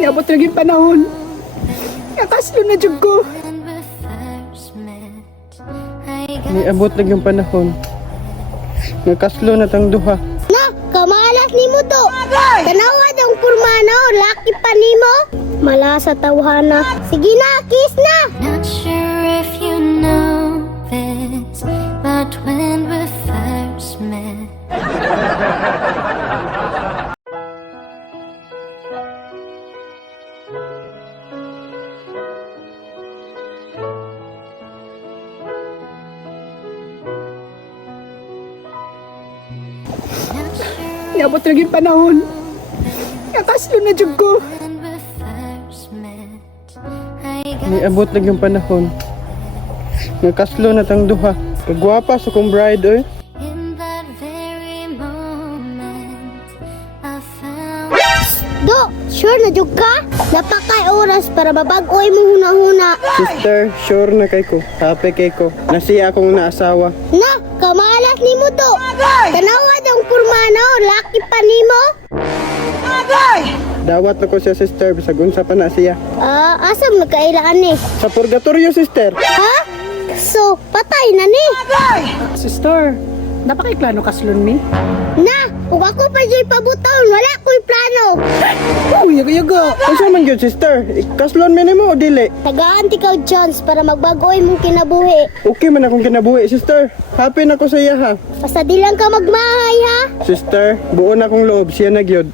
Niabot na yung panahon. Nakaslo na jud ko. Niabot na yung panahon. Nakaslo na tang duha. Na, kamalas ni mo to. Tanawad ang kurmano, laki pa ni mo. Mala sa tawhana. Sige na, kiss na. Not sure if you know this, but when we first met, Niabot na yung panahon. Nakaslo na jud ko. when we first met, I got Niabot na yung panahon. Nakaslo na tang duha. Kagwapa sa kong bride, oy. in that very moment, I found Do, sure na jug ka? Napakay oras para mabag-oy mo huna-huna. Sister, sure na kay ko. Happy kay ko. Nasiya akong naasawa. Na, kamalas ni mo to. Tanawad ang kurmano, laki pa ni mo. Dawat na ko siya, sister. Bisag unsa pa na siya. Asam nagkailaan ni. Sa purgatorio, sister. Ha? So, patay na ni. Sister, napakaiklano kaslon mi. Na, kung ako pa dyan pabutaw, wala ko'y plano. Uy, yaga-yaga. Unsa man gyud, sister? Ikaslon mi nimo o dili? Tagaan tikaw chance para magbagoy mong kinabuhi. Okay man akong kinabuhi, sister. Happy na ko sa iya, ha. Basta di lang ka magmahay ha. Sister, buo na akong loob. Siya na gyud.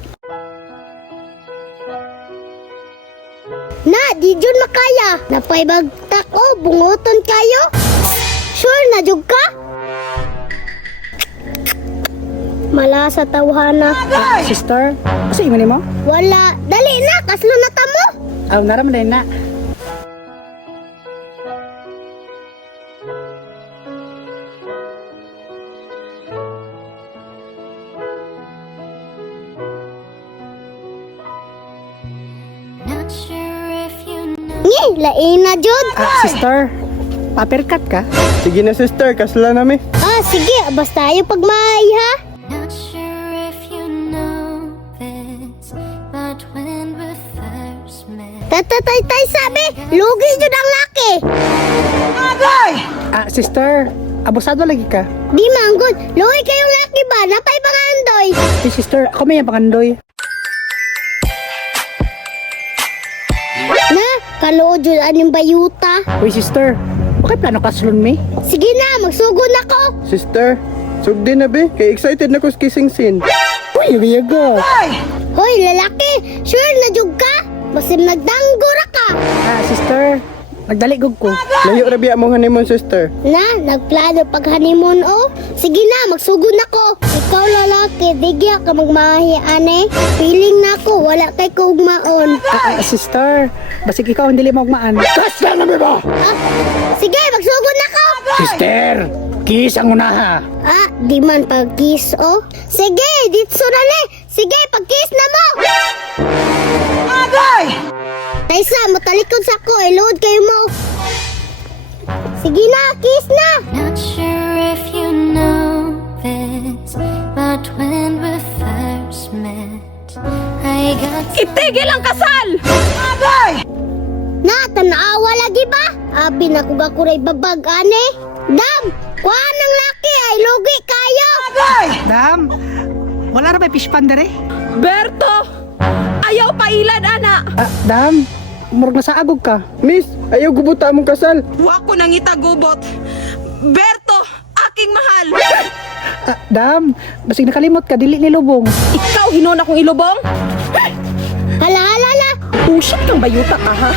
Na, di dyan makaya. Napay bagtak o, bungoton kayo. Sure na jug ka? Mala sa tawhana. Sister, asa ingon nimo? Wala. Dali na, kaslo na tamo. Aw naram day na. not sure if you know. Ngi, lain na jud. Sister, paperkat ka? Sige na, sister. Kasla na mi. Sige, basta tayo pagmahay ha. Not sure if you know this, but when we first met, Tatatay sabi, lugi jud ang laki. Sister, abusado lagi ka. Di manggod, lugi kayong laki ba? Napay pangandoy. Si sister, ako may pangandoy. Na, kaluod jud yung bayuta. Uy, sister, bakit plano kaslon mi? Sige na, magsugod ako. Sister, sugdi na be. Kay excited na ko sa kissing scene. Uy, yaga-yaga. Hoy, lalaki, sure na jud ka? Basim nagdanggura ka. Sister, nagdaligog ko. Layo ra biya mong honeymoon, sister. Na, nagplano pag honeymoon o? Sige na, magsugod ako. Ikaw lalaki, digya ka magmahi ane. Feeling na ako, wala kay kaugmaon. Sister, basig ikaw hindi mo magmaan. Kasla na ba? Sige, magsugod ako. Sister, kiss ang unaha. Di man pag-kiss o? Sige, ditso na ni. Sige, pag-kiss na mo. Taysa, matalikod sa ko, load kayo mo. Sige na, kiss na. not sure if you know this, but when we first met, I got Itigil ang kasal! Na, tanawa lagi ba? Abi na kung ako rin babag, ane. Dam, kuha ng laki ay lugi kayo. Dam, wala na ba fish pan dere? Berto! Ayaw pa ilan, ana! Dam, murag na sa agog ka. Miss, ayaw gubuta mong kasal. Wa ko nang itagubot! Berto! Aking mahal! Dam, basig nakalimot ka, dili nilubong. Ikaw hinon akong ilubong? Hala, hala, hala. Pusit kang bayuta ka, ha?